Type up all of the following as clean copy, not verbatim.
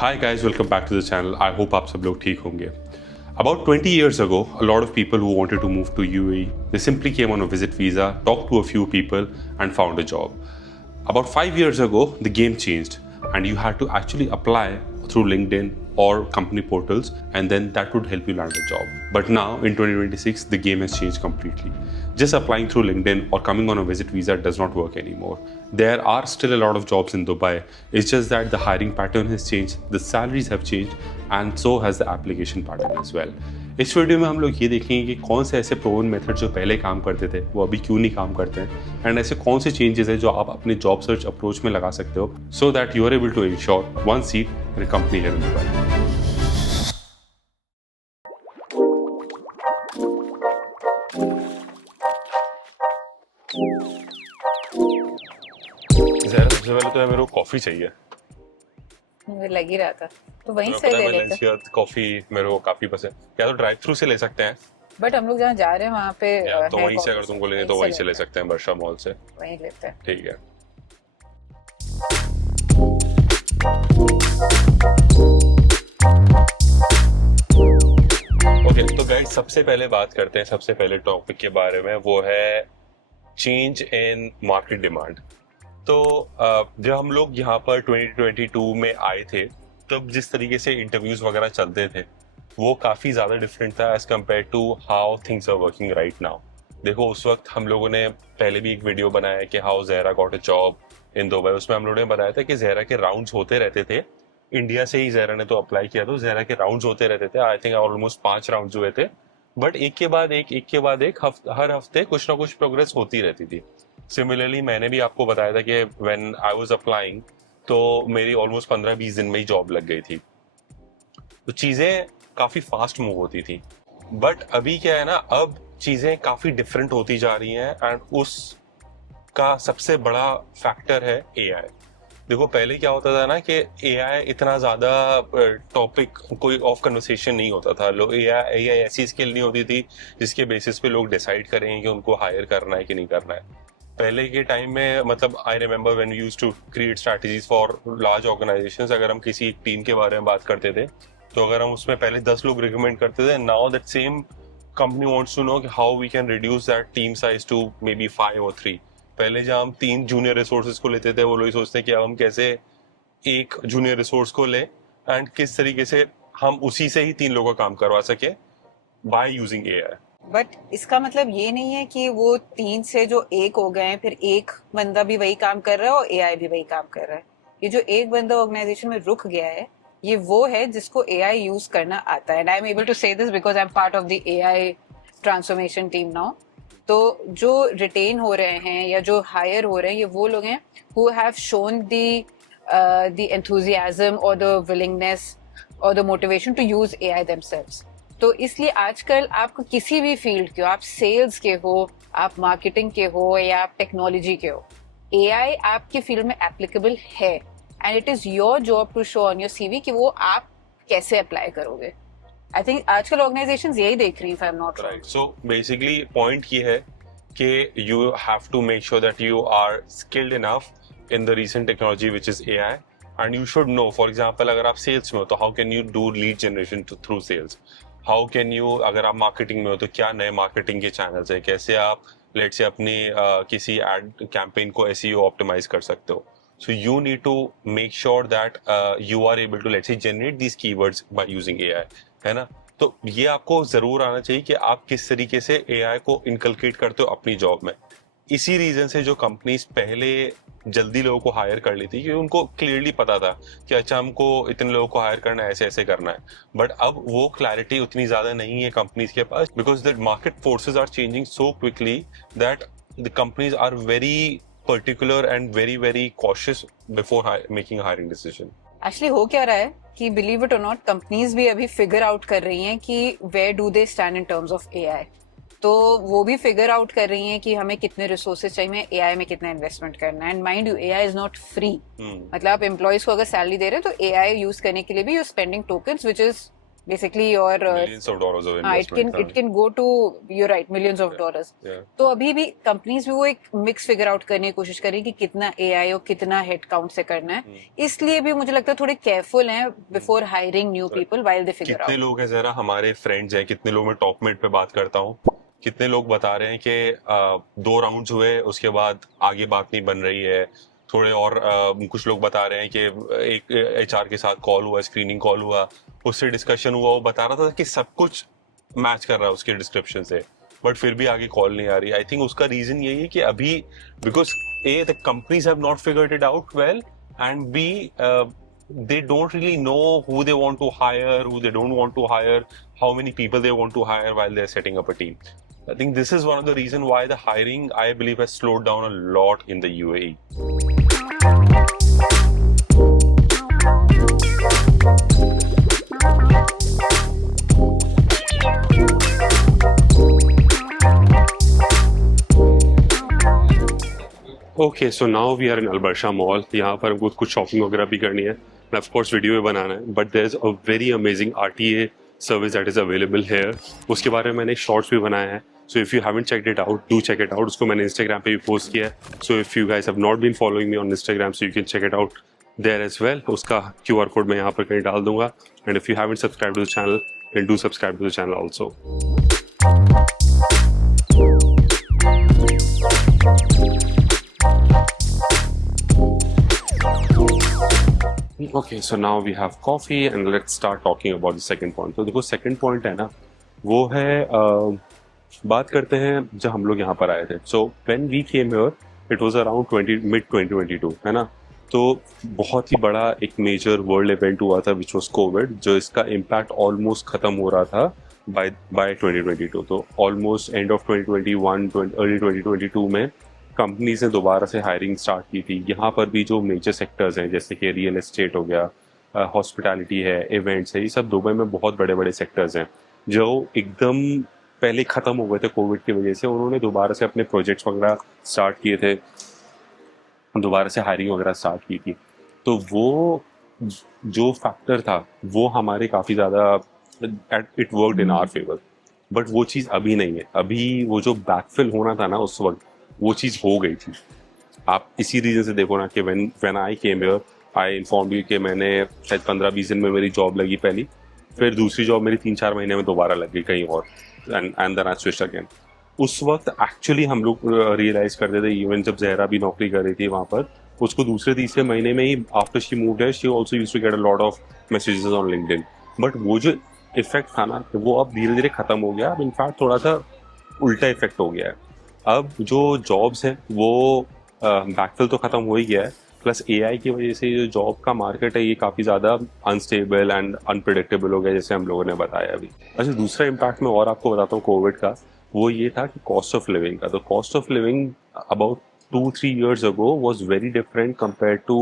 Hi guys, welcome back to the channel. I hope आप सब लोग ठीक होंगे. About 20 years ago, a lot of people who wanted to move to UAE, they simply came on a visit visa, talked to a few people and found a job. About 5 years ago, the game changed and you had to actually apply through LinkedIn or company portals, and then that would help you land a job. But now in 2026, the game has changed completely. Just applying through LinkedIn or coming on a visit visa does not work anymore. There are still a lot of jobs in Dubai. It's just that the hiring pattern has changed, the salaries have changed, and so has the application pattern as well. इस video में हम लोग ये देखेंगे कि कौन से ऐसे प्रोवन मेथड जो पहले काम करते थे वो अभी क्यों नहीं काम करते हैं, एंड ऐसे कौन से चेंजेस हैं जो आप अपने जॉब सर्च अप्रोच में लगा सकते हो so that you are able to ensure one seat in a company here in Dubai. सबसे पहले तो मेरे को कॉफी चाहिए. मुझे लग ही रहा था तो वहीं से ले लेते. कॉफी मेरे को काफी पसंद. या तो ड्राइव थ्रू से ले सकते हैं, बट हम लोग जहाँ जा रहे हैं वहाँ पे तो वहीं से अगर तुमको लेने तो वहीं से ले सकते हैं, बर्शा मॉल से वहीं लेते हैं. ठीक है. ओके, तो गाइस सबसे पहले बात करते हैं सबसे पहले टॉपिक के बारे में, वो है चेंज इन मार्केट डिमांड. तो जब हम लोग यहाँ पर 2022 में आए थे तब जिस तरीके से इंटरव्यूज वगैरह चलते थे वो काफ़ी ज़्यादा डिफरेंट था as compared to how things are working right now. देखो उस वक्त हम लोगों ने पहले भी एक वीडियो बनाया कि how Zahra got a job in Dubai. उसमें हम लोगों ने बताया था कि ज़हरा के राउंड्स होते रहते थे. इंडिया से ही ज़हरा ने तो अप्लाई किया, तो ज़हरा के राउंड्स होते रहते थे. आई थिंक ऑलमोस्ट 5 राउंड्स हुए थे, बट एक के बाद एक हर हफ्ते कुछ ना कुछ प्रोग्रेस होती रहती थी. सिमिलरली मैंने भी आपको बताया था कि व्हेन आई वाज अप्लाइंग तो मेरी ऑलमोस्ट 15-20 दिन में ही जॉब लग गई थी. तो चीज़ें काफ़ी फास्ट मूव होती थी. बट अभी क्या है ना, अब चीज़ें काफ़ी डिफरेंट होती जा रही हैं एंड उसका सबसे बड़ा फैक्टर है एआई. देखो पहले क्या होता था ना कि एआई इतना ज़्यादा टॉपिक कोई ऑफ कन्वर्सेशन नहीं होता था. लोग एआई ऐसी स्किल नहीं होती थी जिसके बेसिस पे लोग डिसाइड करेंगे कि उनको हायर करना है कि नहीं करना है. पहले के टाइम में मतलब I remember when we used to create strategies for large organisations. अगर हम किसी एक टीम के बारे में बात करते थे तो अगर हम उसमें पहले 10 लोग रिकमेंड करते थे, now that same company wants to know how we can reduce that team size to maybe 5 or 3. पहले जब हम 3 जूनियर रिसोर्सेज को लेते थे वो लोग सोचते हैं कि अब हम कैसे एक जूनियर रिसोर्स को ले एंड किस तरीके से हम उसी से ही 3 लोगों का काम करवा सके बाय यूजिंग एआई. बट इसका मतलब ये नहीं है कि वो 3 से जो 1 हो गए हैं फिर एक बंदा भी वही काम कर रहा है और एआई भी वही काम कर रहा है. ये जो एक बंदा ऑर्गेनाइजेशन में रुक गया है ये वो है जिसको एआई यूज करना आता है. And I am able to say this because I am part of the AI transformation team now. तो जो रिटेन हो रहे हैं या जो हायर हो रहे हैं ये वो लोग हैं who have shown the enthusiasm और द विलिंगनेस और the motivation to use AI themselves. तो इसलिए आजकल आपको किसी भी फील्ड के हो, आप सेल्स के हो, आप मार्केटिंग के हो या आप टेक्नोलॉजी के हो, एआई आपकी फील्ड में एप्लीकेबल है and it is your job to show on your CV कि वो आप कैसे अप्लाई करोगे. आई थिंक आजकल ऑर्गेनाइजेशंस यही देख रही हैं, if I am not right. So basically point ये है कि you have to make sure that you are skilled enough in the recent technology which is AI and you should know. For example अगर आप sales में हो तो how can you do lead generation through sales. How can you, अगर आप marketing में हो तो क्या नए मार्केटिंग के चैनल्स हैं, कैसे आप लेट से अपनी किसी एड कैंपेन को एसईओ ऑप्टिमाइज कर सकते हो. So you need to make sure that you are able to let say generate these keywords by using AI, है ना. तो ये आपको जरूर आना चाहिए कि आप किस तरीके से एआई को इनकलकेट करते हो अपनी जॉब में. इसी रीजन से जो कंपनीज पहले जल्दी लोगों को हायर कर लेती क्योंकि उनको क्लियरली पता था कि अच्छा हमको इतने लोगों को हायर करना है, ऐसे ऐसे करना है. बट अब वो क्लैरिटी उतनी ज्यादा नहीं है कंपनीज के पास because the market forces are changing so quickly that the companies are very particular and very very cautious before making hiring decision. Actually हो क्या रहा है कि believe it or not companies भी अभी फिगर आउट कर रही हैं कि where do they stand in terms of AI. तो वो भी फिगर आउट कर रही हैं कि हमें कितने रिसोर्सेज चाहिए, एआई में कितना इन्वेस्टमेंट करना है. And mind you AI is not free. मतलब आप एम्प्लॉयज को अगर सैलरी दे रहे हैं तो एआई यूज करने के लिए भी you spending tokens which is basically और millions of dollars of हाँ investment. it can go to, you're right, millions of dollars. Yeah. तो अभी भी कंपनीज भी वो एक मिक्स फिगर आउट करने की कोशिश करें कि कितना एआई और कितना हेड काउंट से करना है, इसलिए भी मुझे लगता है थोड़े केयरफुल हैं before hiring new people while they figure कितने आउट. लोग हैं जरा हमारे फ्रेंड्स हैं, कितने लोग मैं टॉप मेट पे बात करता हूँ, कितने लोग बता रहे हैं कि 2 राउंड्स हुए उसके बाद आगे बात नहीं बन रही है. थोड़े और कुछ लोग बता रहे हैं कि एक एचआर के साथ कॉल हुआ, स्क्रीनिंग कॉल हुआ, उससे डिस्कशन हुआ, वो बता रहा था कि सब कुछ मैच कर रहा है उसके डिस्क्रिप्शन से, बट फिर भी आगे कॉल नहीं आ रही. आई थिंक उसका रीजन यही है कि अभी because the companies have not figured it out well, and be they don't really know who they want to hire, who they don't want to hire, how many people they want to hire while they're setting up a team. I think this is one of the reasons why the hiring, I believe, has slowed down a lot in the UAE. Okay, so now we are in Al Barsha Mall. यहाँ पर हमको कुछ shopping वगैरह भी करनी है, and of course video भी बनाना है. But there's a very amazing RTA service that is available here. उसके बारे में मैंने शॉर्ट्स भी बनाया है. So if you haven't checked it out, do check it out. उसको मैंने Instagram पे भी पोस्ट किया है. So if you guys have not been following me on Instagram, so you can check it out there as well. उसका QR code मैं यहाँ पर कहीं डाल दूंगा. And if you haven't subscribed to the channel, then do subscribe to the channel also. Okay, so now we have coffee and let's start talking about the second point. तो देखो second point है ना, वो है बात करते हैं जब हम लोग यहाँ पर आए थे. So when we came here, it was around mid 2022 है ना. तो बहुत ही बड़ा एक मेजर वर्ल्ड इवेंट हुआ था which was COVID, जो इसका इम्पैक्ट ऑलमोस्ट खत्म हो रहा था by 2022. तो ऑलमोस्ट एंड ऑफ 2021 अर्ली 2022 में कंपनीज ने दोबारा से हायरिंग स्टार्ट की थी. यहाँ पर भी जो मेजर सेक्टर्स हैं जैसे कि रियल एस्टेट हो गया, हॉस्पिटैलिटी है, इवेंट्स है, ये सब दुबई में बहुत बड़े बड़े सेक्टर्स हैं जो एकदम पहले ख़त्म हो गए थे कोविड की वजह से. उन्होंने दोबारा से अपने प्रोजेक्ट्स वगैरह स्टार्ट किए थे, दोबारा से हायरिंग वगैरह स्टार्ट की थी. तो वो जो फैक्टर था वो हमारे काफ़ी ज़्यादा it worked in our favour. But वो चीज़ अभी नहीं है. अभी वो जो बैकफिल होना था ना उस वक्त, वो चीज़ हो गई थी. आप इसी रीज़न से देखो ना कि when I came here, I inform you कि मैंने शायद 15-20 दिन में मेरी जॉब लगी पहली, फिर दूसरी जॉब मेरी 3-4 महीने में दोबारा लग गई कहीं और, and then I switched again. उस वक्त एक्चुअली हम लोग रियलाइज करते थे, इवन जब जहरा भी नौकरी कर रही थी वहाँ पर, उसको दूसरे-तीसरे महीने में ही after she moved here, she also used to get a lot of messages on LinkedIn. But वो जो इफेक्ट था ना, वो अब धीरे धीरे खत्म हो गया. अब इनफैक्ट थोड़ा सा उल्टा इफेक्ट हो गया है. अब जो जॉब्स हैं वो बैकफिल तो ख़त्म हो ही गया है, प्लस एआई की वजह से जो जॉब का मार्केट है ये काफ़ी ज़्यादा अनस्टेबल एंड अनप्रिडिक्टेबल हो गया, जैसे हम लोगों ने बताया अभी. अच्छा, दूसरा इम्पैक्ट मैं और आपको बताता हूँ कोविड का, वो ये था कि कॉस्ट ऑफ लिविंग का. तो cost of living about 2-3 years ago was very different compared to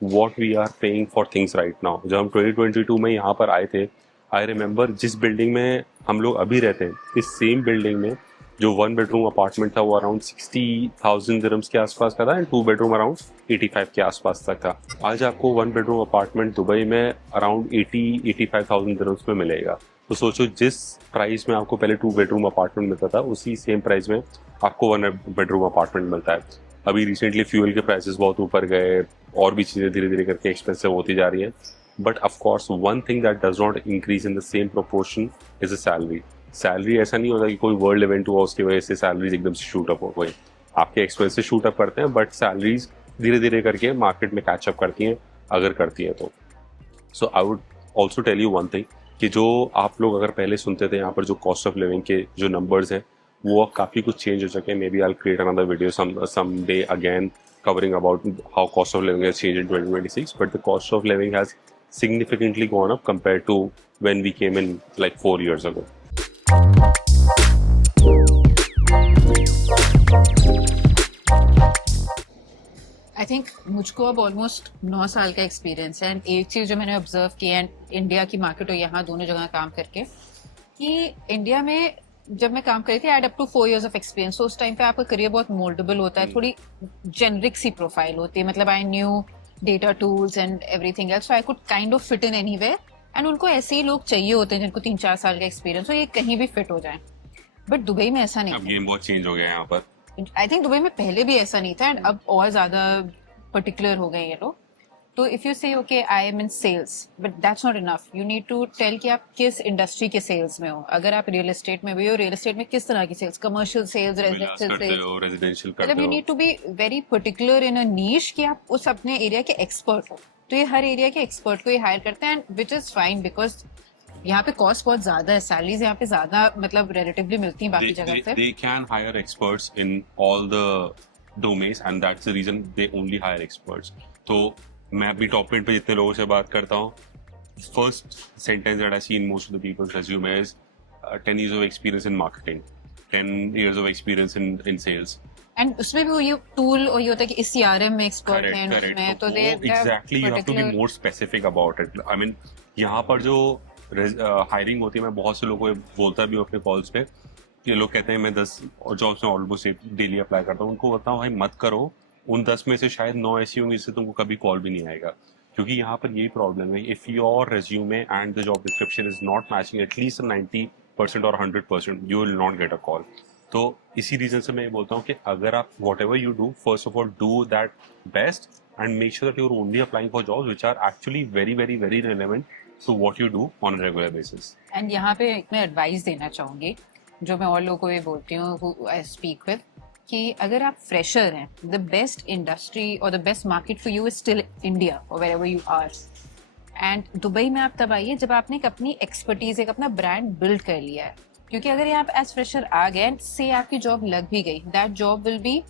what we are paying for things right now. जब हम 2022 में यहाँ पर आए थे, आई रिमेंबर जिस बिल्डिंग में हम लोग अभी रहते हैं, इस सेम बिल्डिंग में जो 1 bedroom अपार्टमेंट था वो अराउंड 60,000 dirhams के आसपास का था, एंड 2 bedroom अराउंड 85 के आसपास तक था. आज आपको 1 bedroom अपार्टमेंट दुबई में अराउंड 80-85,000 dirhams में मिलेगा. तो सोचो, जिस प्राइस में आपको पहले 2 bedroom अपार्टमेंट मिलता था, उसी सेम प्राइस में आपको 1 bedroom अपार्टमेंट मिलता है. अभी रिसेंटली फ्यूल के प्राइसेस बहुत ऊपर गए, और भी चीज़ें धीरे धीरे करके एक्सपेंसिव होती जा रही हैं. But of course one thing that does not increase in the same proportion is a salary. Salary ऐसा नहीं होता कि कोई वर्ल्ड इवेंट हुआ उसकी वजह से सैलरीज एकदम से शूट अप हो गई. आपके एक्सपेंसेस शूट अप करते हैं, बट सैलरीज धीरे धीरे करके मार्केट में कैचअप करती हैं, अगर करती हैं तो. So I would also tell you one thing कि जो आप लोग अगर पहले सुनते थे यहाँ पर जो कॉस्ट ऑफ लिविंग के जो नंबर्स हैं, वो अब काफ़ी कुछ चेंज हो चुके हैं. Maybe I create another video some day again covering about how cost of living has changed in 2026, but the cost of living has significantly gone up compared to when we came in like 4 years ago. I think मुझको अब almost 9 साल का experience है, and एक चीज़ जो मैंने observe की है इंडिया की मार्केट और यहाँ दोनों जगह काम करके, कि इंडिया में जब मैं काम कर रही थी, I had up to 4 years of experience. तो उस टाइम पे आपका करियर बहुत मोल्डेबल होता है, थोड़ी जेनरिक सी प्रोफाइल होती है. मतलब I knew data tools and everything else, so I could kind of fit in anywhere and उनको ऐसे ही लोग चाहिए होते हैं जिनको 3-4 साल का एक्सपीरियंस हो, ये कहीं भी फिट हो जाए। बट दुबई में ऐसा नहीं अब गेम बहुत चेंज हो गया है यहाँ पर। था। आई थिंक दुबई में पहले भी ऐसा नहीं था एंड अब और ज्यादा पर्टिकुलर हो गए ये लोग। तो if you say okay I am in sales, but that's not enough, you need to tell कि आप किस इंडस्ट्री के सेल्स में हो। अगर आप रियल एस्टेट में भी हो, रियल एस्टेट में किस तरह की sales, commercial sales, residential sales, residential मतलब करते यू हो। Need to be very particular in a niche कि आप उस अपने एरिया के एक्सपर्ट हो। तो ये हर एरिया के एक्सपर्ट को ये हायर करते हैं, and which is fine because यहाँ पे कॉस्ट बहुत ज्यादा है, सैलरीज यहाँ पे ज्यादा मतलब रिलेटिवली मिलती हैं बाकी जगह से। They can hire experts in all the domains and that's the reason they only hire experts. तो मैं भी टॉप पे जितने लोगों से बात करता हूँ, first sentence that I see in most of the people's resume is 10 years of experience in marketing, 10 years of experience in sales. And उसमें भी वो ये टूल और ये होता है कि इस CRM में एक्सपर्ट हैं उसमें, तो they exactly you have to be more specific about it. I mean यहाँ पर जो हायरिंग होती है, मैं बहुत से लोगों को बोलता भी हूँ अपने कॉल्स पे, ये लोग कहते हैं मैं 10 जॉब्स में ऑलमोस्ट डेली अप्लाई करता हूँ, उनको बोलता हूँ भाई मत करो, उन 10 में से शायद 9 ऐसी होंगी जिससे तुमको कभी कॉल भी नहीं आएगा। क्योंकि यहाँ पर यही प्रॉब्लम है, if your resume and the job description is not matching at least 90% और 100%, you will not get a call. तो इसी रीजन से मैं ये बोलता हूँ कि अगर आप whatever you do, first of all do that best and make sure that you are only applying for jobs which are actually very very very relevant to what you do on a regular basis. And यहाँ पे मैं advice देना चाहूंगी जो मैं और लोगों को ये बोलती हूँ, आई स्पीक विद, कि अगर आप फ्रेशर हैं, द बेस्ट इंडस्ट्री और the best market for you is still India और wherever you are. And Dubai में आप तब आइए जब आपने एक अपनी एक्सपर्टीज, एक अपना ब्रांड बिल्ड कर लिया है। क्योंकि अगर ये आप एज फ्रेशर आ गए एंड से आपकी जॉब लग भी गई, that job will be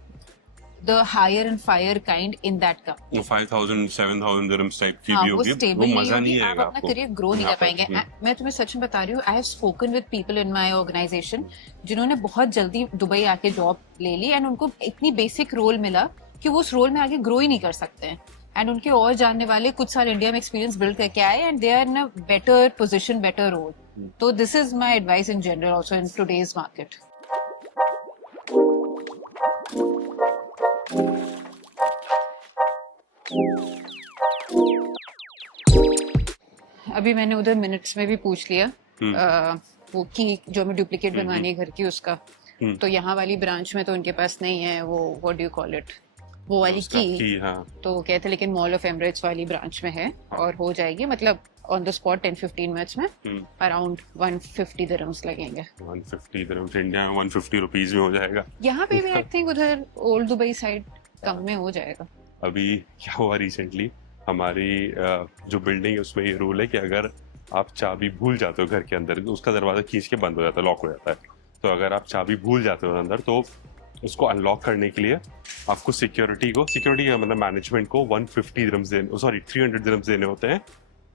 the hire and fire kind in that company. 5,000 7,000 dirhams type की हाँ, भी वो होगी, stable वो नहीं मजा होगी, नहीं आप आएगा अपना आपको करियर ग्रो नहीं कर पाएंगे। मैं तुम्हें सच में बता रही हूँ, I have spoken with people in my organisation जिन्होंने बहुत जल्दी दुबई आके जॉब ले ली एंड उनको इतनी बेसिक रोल मिला कि वो उस रोल में आगे ग्रो ही नहीं कर सकते हैं। एंड उनके और जानने वाले कुछ साल इंडिया में एक्सपीरियंस बिल्ड करके आए and they are in a better position, better role. तो this is my advice in general also in today's market. अभी मैंने उधर मिनट्स में भी पूछ लिया वो की जो हमें डुप्लीकेट बनवानी है घर की उसका, तो यहाँ वाली ब्रांच में तो उनके पास नहीं है वो, what do you call it, वो वाली की। हाँ। तो कहते लेकिन मॉल ऑफ एमिरेट्स वाली ब्रांच में है और हो जाएगी, मतलब ऑन द स्पॉट 10-15 मिनट्स में अराउंड 150 दिरहम्स लगेंगे। 150 दिरहम्स इंडिया में 150 रुपीस में हो जाएगा। यहाँ पे भी आई थिंक उधर ओल्ड दुबई साइड कम में हो जाएगा। अभी क्या हुआ रिसेंटली, हमारी जो बिल्डिंग है उसमें ये रूल है कि अगर आप चाबी भूल जाते हो घर के अंदर, तो उसका दरवाजा खींच के बंद हो जाता है, लॉक हो जाता है। तो अगर आप चाबी भूल जाते हो अंदर, तो उसको अनलॉक करने के लिए आपको सिक्योरिटी का मतलब मैनेजमेंट को 150 दिरहम्स देने, सॉरी 300 दिरहम्स देने होते हैं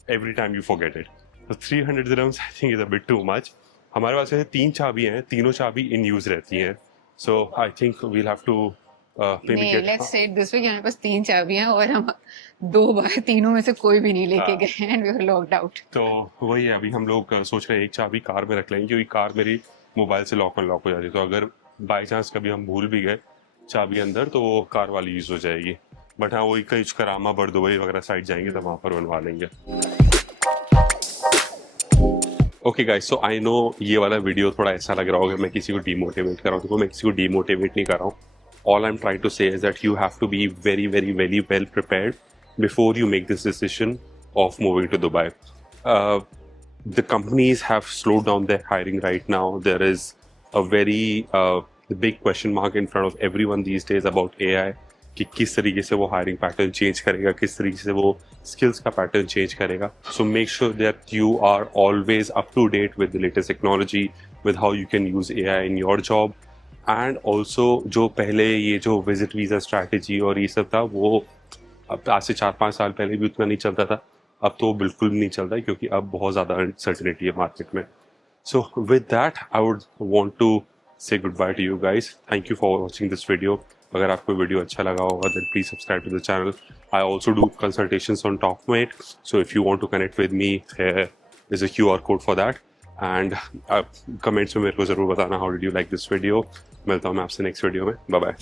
every time you forget it. तो 300 dirhams I think is a bit too much. हमारे पास ऐसे 3 चाबी हैं, तीनों चाबी इन यूज रहती हैं, so I think we'll have to let's say this way कि हमारे पास 3 चाबियां और हम 2 बार तीनों में से कोई भी नहीं लेके गए and we were locked out. तो वही है, अभी हम लोग सोच रहे हैं एक चाबी कार में रख लेंगे क्योंकि कार मेरी मोबाइल से लॉक अनलॉक हो जाती है, तो अगर बाई चांस कभी हम भूल भी गए चाबी अंदर तो वो कार वाली यूज हो जाएगी। बट हाँ, वही कहीं करामा बरदुबई वगैरह साइड जाएंगे तो वहाँ पर बनवा लेंगे। Okay guys, so I know ये वाला वीडियो थोड़ा ऐसा लग रहा होगा मैं किसी को डीमोटिवेट कर रहा हूँ, तो मैं किसी को डीमोटिवेट नहीं कर रहा हूँ। All I'm trying to say is that you have to be very, very, very well prepared before you make this decision of moving to Dubai. The companies have slowed down their hiring right now. There is a very big question mark in front of everyone these days about AI, कि किस तरीके से वो hiring pattern change करेगा, किस तरीके से वो skills का pattern change करेगा. So make sure that you are always up to date with the latest technology, with how you can use AI in your job. And also जो पहले ये जो विजिट वीज़ा स्ट्रैटेजी और ये सब था, वो अब आज से 4-5 साल पहले भी उतना नहीं चलता था, अब तो बिल्कुल नहीं चलता है क्योंकि अब बहुत ज़्यादा अनसर्टेनिटी है मार्केट में। So with that I would want to say good bye to you guys. Thank you for watching this video. अगर आपको वीडियो अच्छा लगा होगा then please subscribe to the channel. I also do consultations on Topmate, so if you want to connect with me there is a QR code for that. And comments में मेरे को ज़रूर बताना how did you like this video. मिलता हूँ मैं आपसे next video में। Bye bye.